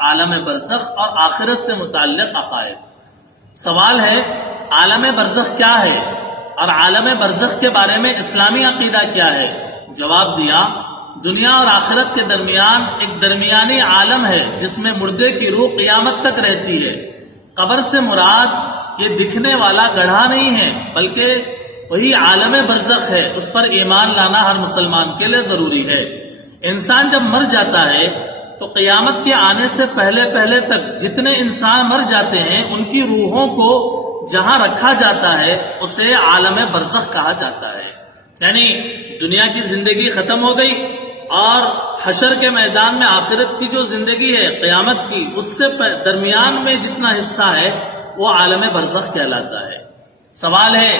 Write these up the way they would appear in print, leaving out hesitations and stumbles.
عالم برزخ اور آخرت سے متعلق عقائد۔ سوال ہے عالم برزخ کیا ہے اور عالم برزخ کے بارے میں اسلامی عقیدہ کیا ہے؟ جواب دیا، دنیا اور آخرت کے درمیان ایک درمیانی عالم ہے جس میں مردے کی روح قیامت تک رہتی ہے۔ قبر سے مراد یہ دکھنے والا گڑھا نہیں ہے بلکہ وہی عالم برزخ ہے، اس پر ایمان لانا ہر مسلمان کے لیے ضروری ہے۔ انسان جب مر جاتا ہے تو قیامت کے آنے سے پہلے تک جتنے انسان مر جاتے ہیں ان کی روحوں کو جہاں رکھا جاتا ہے اسے عالم برزخ کہا جاتا ہے۔ یعنی دنیا کی زندگی ختم ہو گئی اور حشر کے میدان میں آخرت کی جو زندگی ہے قیامت کی، اس سے درمیان میں جتنا حصہ ہے وہ عالم برزخ کہلاتا ہے۔ سوال ہے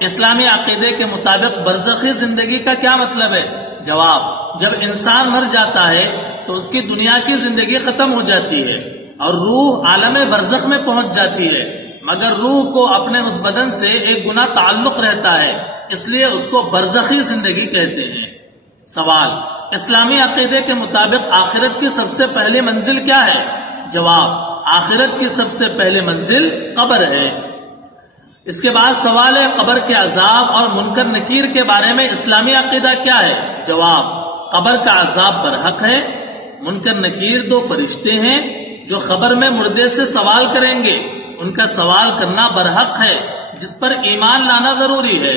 اسلامی عقیدے کے مطابق برزخی زندگی کا کیا مطلب ہے؟ جواب، جب انسان مر جاتا ہے تو اس کی دنیا کی زندگی ختم ہو جاتی ہے اور روح عالم برزخ میں پہنچ جاتی ہے، مگر روح کو اپنے اس بدن سے ایک گنا تعلق رہتا ہے، اس لیے اس کو برزخی زندگی کہتے ہیں۔ سوال، اسلامی عقیدے کے مطابق آخرت کی سب سے پہلی منزل کیا ہے؟ جواب، آخرت کی سب سے پہلی منزل قبر ہے۔ اس کے بعد سوال ہے قبر کے عذاب اور منکر نکیر کے بارے میں اسلامی عقیدہ کیا ہے؟ جواب، قبر کا عذاب برحق ہے۔ منکر نکیر دو فرشتے ہیں جو خبر میں مردے سے سوال کریں گے، ان کا سوال کرنا برحق ہے جس پر ایمان لانا ضروری ہے۔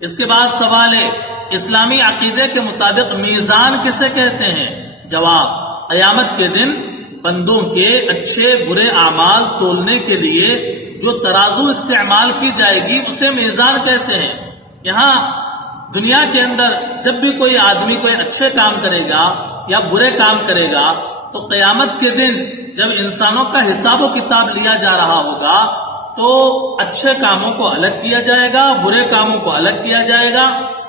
اس کے بعد سوال ہے اسلامی عقیدے کے مطابق میزان کسے کہتے ہیں؟ جواب، قیامت کے دن بندوں کے اچھے برے اعمال تولنے کے لیے جو ترازو استعمال کی جائے گی اسے میزان کہتے ہیں۔ یہاں دنیا کے اندر جب بھی کوئی آدمی کوئی اچھے کام کرے گا یا برے کام کرے گا تو قیامت کے دن جب انسانوں کا حساب و کتاب لیا جا رہا ہوگا تو اچھے کاموں کو الگ کیا جائے گا، برے کاموں کو الگ کیا جائے گا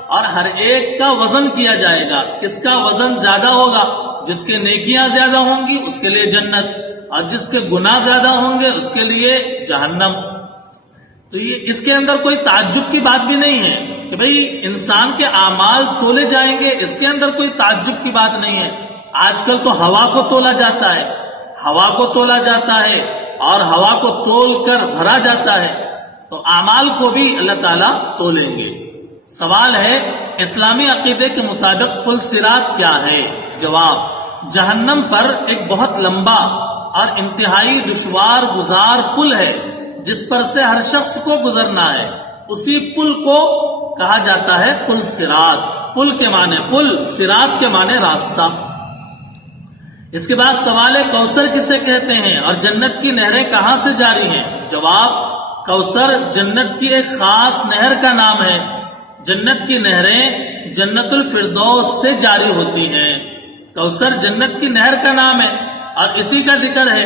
اور ہر ایک کا وزن کیا جائے گا۔ کس کا وزن زیادہ ہوگا؟ جس کے نیکیاں زیادہ ہوں گی اس کے لیے جنت، اور جس کے گناہ زیادہ ہوں گے اس کے لیے جہنم۔ تو یہ اس کے اندر کوئی تعجب کی بات بھی نہیں ہے کہ بھئی انسان کے اعمال تولے جائیں گے، اس کے اندر کوئی تعجب کی بات نہیں ہے۔ آج کل تو ہوا کو تولا جاتا ہے، ہوا کو تولا جاتا ہے اور ہوا کو تول کر بھرا جاتا ہے، تو اعمال کو بھی اللہ تعالیٰ تولیں گے۔ سوال ہے اسلامی عقیدے کے مطابق پل صراط کیا ہے؟ جواب، جہنم پر ایک بہت لمبا اور انتہائی دشوار گزار پل ہے جس پر سے ہر شخص کو گزرنا ہے، اسی پل کو کہا جاتا ہے پل صراط۔ پل کے معنی پل، صراط کے معنی راستہ۔ اس کے بعد سوال ہے کوثر کسے کہتے ہیں اور جنت کی نہریں کہاں سے جاری ہیں؟ جواب، کوثر جنت کی ایک خاص نہر کا نام ہے۔ جنت کی نہریں جنت الفردوس سے جاری ہوتی ہیں۔ کوثر جنت کی نہر کا نام ہے اور اسی کا ذکر ہے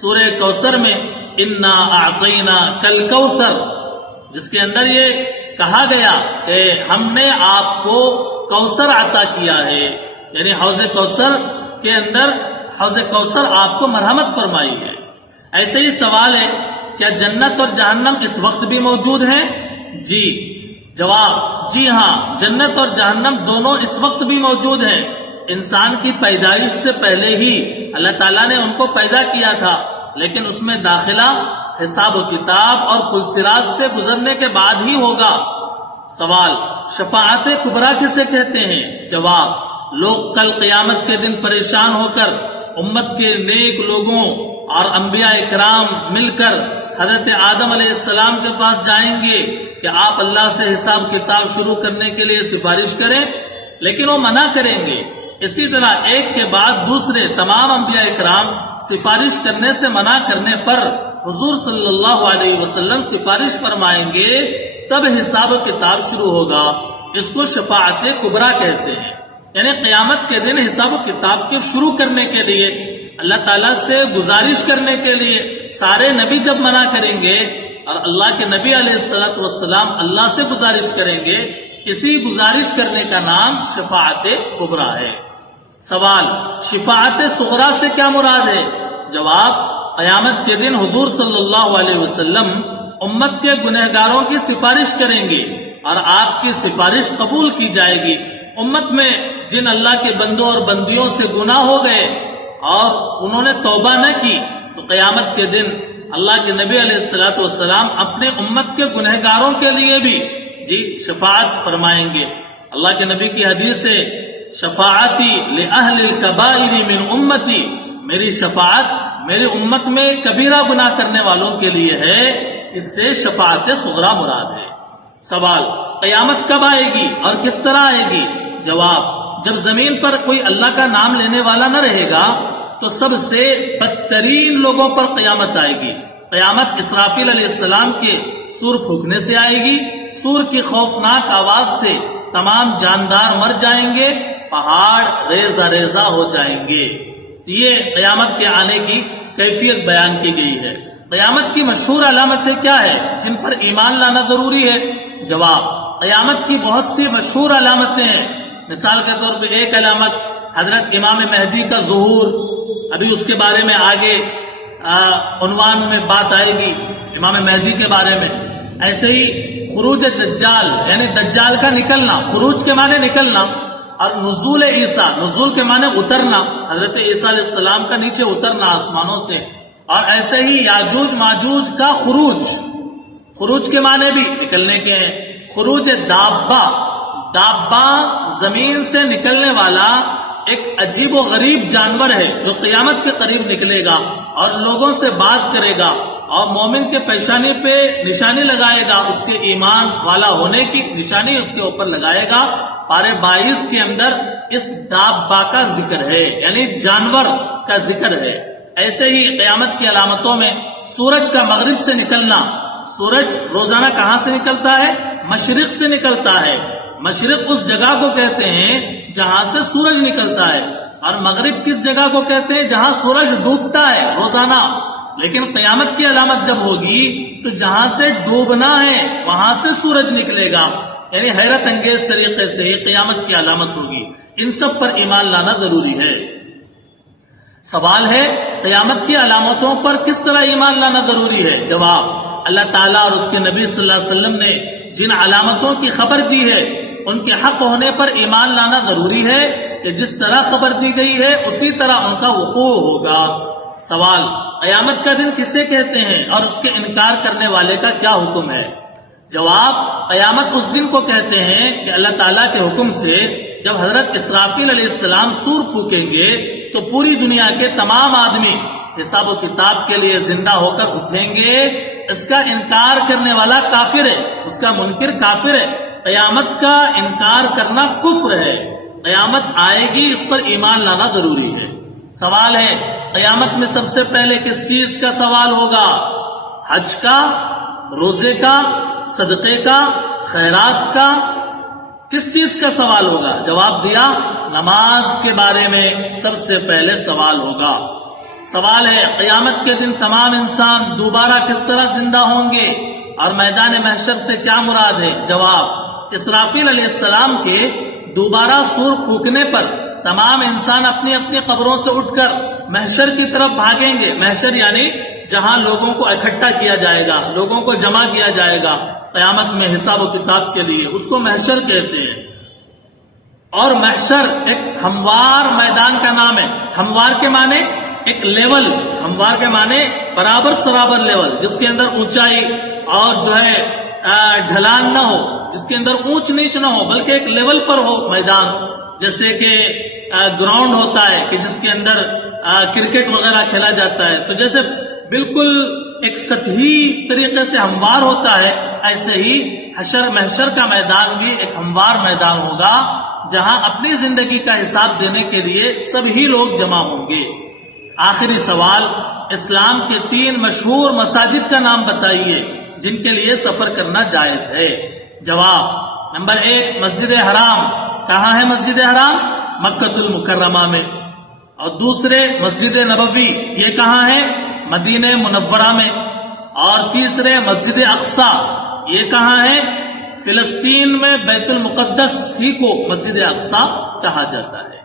سورہ کوثر میں، انا اعطینا کل کوثر، جس کے اندر یہ کہا گیا کہ ہم نے آپ کو کوثر عطا کیا ہے، یعنی حوض کوثر کے اندر حوض کوثر آپ کو مرحمت فرمائی ہے۔ ایسے ہی سوال ہے کیا جنت اور جہنم اس وقت بھی موجود ہیں؟ جی۔ جواب، جی ہاں، جنت اور جہنم دونوں اس وقت بھی موجود ہیں۔ انسان کی پیدائش سے پہلے ہی اللہ تعالیٰ نے ان کو پیدا کیا تھا، لیکن اس میں داخلہ حساب و کتاب اور پل صراط سے گزرنے کے بعد ہی ہوگا۔ سوال، شفاعت کبریٰ کسے کہتے ہیں؟ جواب، لوگ کل قیامت کے دن پریشان ہو کر امت کے نیک لوگوں اور انبیاء اکرام مل کر حضرت آدم علیہ السلام کے پاس جائیں گے کہ آپ اللہ سے حساب کتاب شروع کرنے کے لیے سفارش کریں، لیکن وہ منع کریں گے۔ اسی طرح ایک کے بعد دوسرے تمام انبیاء اکرام سفارش کرنے سے منع کرنے پر حضور صلی اللہ علیہ وسلم سفارش فرمائیں گے، تب حساب کتاب شروع ہوگا۔ اس کو شفاعت کبریٰ کہتے ہیں۔ یعنی قیامت کے دن حساب کتاب کے شروع کرنے کے لیے اللہ تعالیٰ سے گزارش کرنے کے لیے سارے نبی جب منع کریں گے اور اللہ کے نبی علیہ السلام اللہ سے گزارش کریں گے، اسی گزارش کرنے کا نام شفاعت کبریٰ ہے۔ سوال، شفاعت صغریٰ سے کیا مراد ہے؟ جواب، قیامت کے دن حضور صلی اللہ علیہ وسلم امت کے گنہگاروں کی سفارش کریں گے اور آپ کی سفارش قبول کی جائے گی۔ امت میں جن اللہ کے بندوں اور بندیوں سے گناہ ہو گئے اور انہوں نے توبہ نہ کی تو قیامت کے دن اللہ کے نبی علیہ الصلوۃ والسلام اپنے امت کے گنہگاروں کے لیے بھی شفاعت فرمائیں گے۔ اللہ کے نبی کی حدیث ہے شفاعتی لأہل الکبائر من امتی، میری شفاعت میری امت میں کبیرہ گناہ کرنے والوں کے لیے ہے، اس سے شفاعت صغریٰ مراد ہے۔ سوال، قیامت کب آئے گی اور کس طرح آئے گی؟ جواب، جب زمین پر کوئی اللہ کا نام لینے والا نہ رہے گا تو سب سے بدترین لوگوں پر قیامت آئے گی۔ قیامت اسرافیل علیہ السلام کے سور پھونکنے سے آئے گی۔ سور کی خوفناک آواز سے تمام جاندار مر جائیں گے، پہاڑ ریزہ ریزہ ہو جائیں گے۔ یہ قیامت کے آنے کی کیفیت بیان کی گئی ہے۔ قیامت کی مشہور علامتیں کیا ہے جن پر ایمان لانا ضروری ہے؟ جواب، قیامت کی بہت سی مشہور علامتیں ہیں۔ مثال کے طور پہ ایک علامت حضرت امام مہدی کا ظہور، ابھی اس کے بارے میں آگے عنوان میں بات آئے گی امام مہدی کے بارے میں۔ ایسے ہی خروج دجال، یعنی دجال کا نکلنا، خروج کے معنی نکلنا، اور نزول عیسیٰ، نزول کے معنی اترنا، حضرت عیسیٰ علیہ السلام کا نیچے اترنا آسمانوں سے، اور ایسے ہی یاجوج ماجوج کا خروج، خروج کے معنی بھی نکلنے کے ہیں۔ خروج دابہ، دابہ زمین سے نکلنے والا ایک عجیب و غریب جانور ہے جو قیامت کے قریب نکلے گا اور لوگوں سے بات کرے گا اور مومن کے پیشانی پہ نشانی لگائے گا، اس کے ایمان والا ہونے کی نشانی اس کے اوپر لگائے گا۔ پارے 22 کے اندر اس دابہ کا ذکر ہے، یعنی جانور کا ذکر ہے۔ ایسے ہی قیامت کی علامتوں میں سورج کا مغرب سے نکلنا۔ سورج روزانہ کہاں سے نکلتا ہے؟ مشرق سے نکلتا ہے۔ مشرق اس جگہ کو کہتے ہیں جہاں سے سورج نکلتا ہے، اور مغرب کس جگہ کو کہتے ہیں؟ جہاں سورج ڈوبتا ہے روزانہ۔ لیکن قیامت کی علامت جب ہوگی تو جہاں سے ڈوبنا ہے وہاں سے سورج نکلے گا، یعنی حیرت انگیز طریقے سے یہ قیامت کی علامت ہوگی۔ ان سب پر ایمان لانا ضروری ہے۔ سوال ہے، قیامت کی علامتوں پر کس طرح ایمان لانا ضروری ہے؟ جواب، اللہ تعالیٰ اور اس کے نبی صلی اللہ علیہ وسلم نے جن علامتوں کی خبر دی ہے ان کے حق ہونے پر ایمان لانا ضروری ہے کہ جس طرح خبر دی گئی ہے اسی طرح ان کا وقوع ہوگا۔ سوال، قیامت کا دن کسے کہتے ہیں اور اس کے انکار کرنے والے کا کیا حکم ہے؟ جواب، قیامت اس دن کو کہتے ہیں کہ اللہ تعالیٰ کے حکم سے جب حضرت اسرافیل علیہ السلام سور پھونکیں گے تو پوری دنیا کے تمام آدمی حساب و کتاب کے لیے زندہ ہو کر اٹھیں گے۔ اس کا انکار کرنے والا کافر ہے، اس کا منکر کافر ہے۔ قیامت کا انکار کرنا کفر ہے۔ قیامت آئے گی، اس پر ایمان لانا ضروری ہے۔ سوال ہے، قیامت میں سب سے پہلے کس چیز کا سوال ہوگا؟ حج کا، روزے کا، صدقے کا، خیرات کا، کس چیز کا سوال ہوگا؟ جواب دیا، نماز کے بارے میں سب سے پہلے سوال ہوگا۔ سوال ہے، قیامت کے دن تمام انسان دوبارہ کس طرح زندہ ہوں گے اور میدان محشر سے کیا مراد ہے؟ جواب، اسرافیل علیہ السلام کے دوبارہ سور پھونکنے پر تمام انسان اپنی اپنی قبروں سے اٹھ کر محشر کی طرف بھاگیں گے۔ محشر یعنی جہاں لوگوں کو اکٹھا کیا جائے گا، لوگوں کو جمع کیا جائے گا قیامت میں حساب و کتاب کے لیے، اس کو محشر کہتے ہیں۔ اور محشر ایک ہموار میدان کا نام ہے۔ ہموار کے معنی ایک لیول، ہموار کے معنی برابر سرابر لیول، جس کے اندر اونچائی اور ڈھلان نہ ہو، جس کے اندر اونچ نیچ نہ ہو، بلکہ ایک لیول پر ہو میدان۔ جیسے کہ گراؤنڈ ہوتا ہے کہ جس کے اندر کرکٹ وغیرہ کھیلا جاتا ہے، تو جیسے بالکل ایک سطحی طریقے سے ہموار ہوتا ہے، ایسے ہی حشر محشر کا میدان بھی ایک ہموار میدان ہوگا جہاں اپنی زندگی کا حساب دینے کے لیے سبھی لوگ جمع ہوں گے۔ آخری سوال، اسلام کے 3 مشہور مساجد کا نام بتائیے جن کے لیے سفر کرنا جائز ہے۔ جواب، نمبر 1 مسجد حرام۔ کہاں ہے مسجد حرام؟ مکہ المکرمہ میں۔ اور دوسرے مسجد نبوی، یہ کہاں ہے؟ مدینہ منورہ میں۔ اور تیسرے مسجد اقصی، یہ کہاں ہے؟ فلسطین میں بیت المقدس ہی کو مسجد اقصی کہا جاتا ہے۔